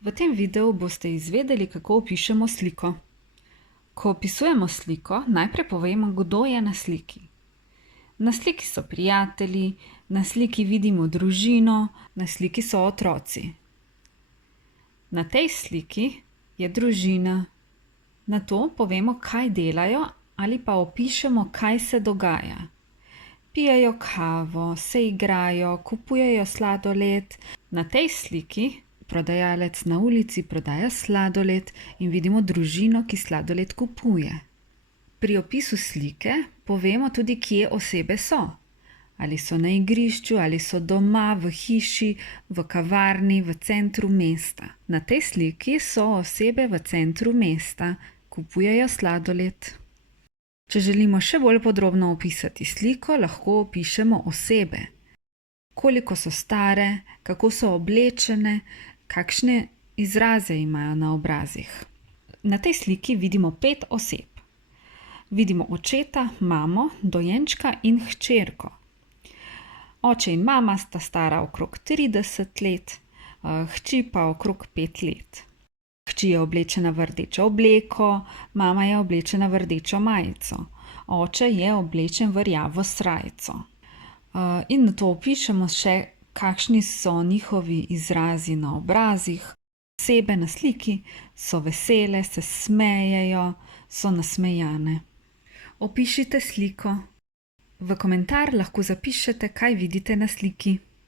V tem videu boste izvedeli, kako opišemo sliko. Ko opisujemo sliko, najprej povemo, kdo je na sliki. Na sliki so prijatelji, na sliki vidimo družino, na sliki so otroci. Na tej sliki je družina. Nato povemo, kaj delajo ali pa opišemo, kaj se dogaja. Pijejo kavo, se igrajo, kupujejo sladoled. Na tej sliki prodajalec na ulici prodaja sladoled in vidimo družino, ki sladoled kupuje. Pri opisu slike povemo tudi, kje osebe so. Ali so na igrišču, ali so doma, v hiši, v kavarni, v centru mesta. Na tej sliki so osebe v centru mesta, kupujejo sladoled. Če želimo še bolj podrobno opisati sliko, lahko opišemo osebe. Koliko so stare, kako so oblečene, kakšne izraze imajo na obrazih. Na tej sliki vidimo 5 oseb. Vidimo očeta, mamo, dojenčka in hčerko. Oče in mama sta stara okrog 30 let, hči pa okrog 5 let. Hči je oblečena v rdečo obleko, mama je oblečena v rdečo majico. Oče je oblečen v rjavo srajco. In nato opišemo še, kakšni so njihovi izrazi na obrazih. Osebe na sliki so vesele, se smejejo, so nasmejane. Opišite sliko. V komentar lahko zapišete, kaj vidite na sliki.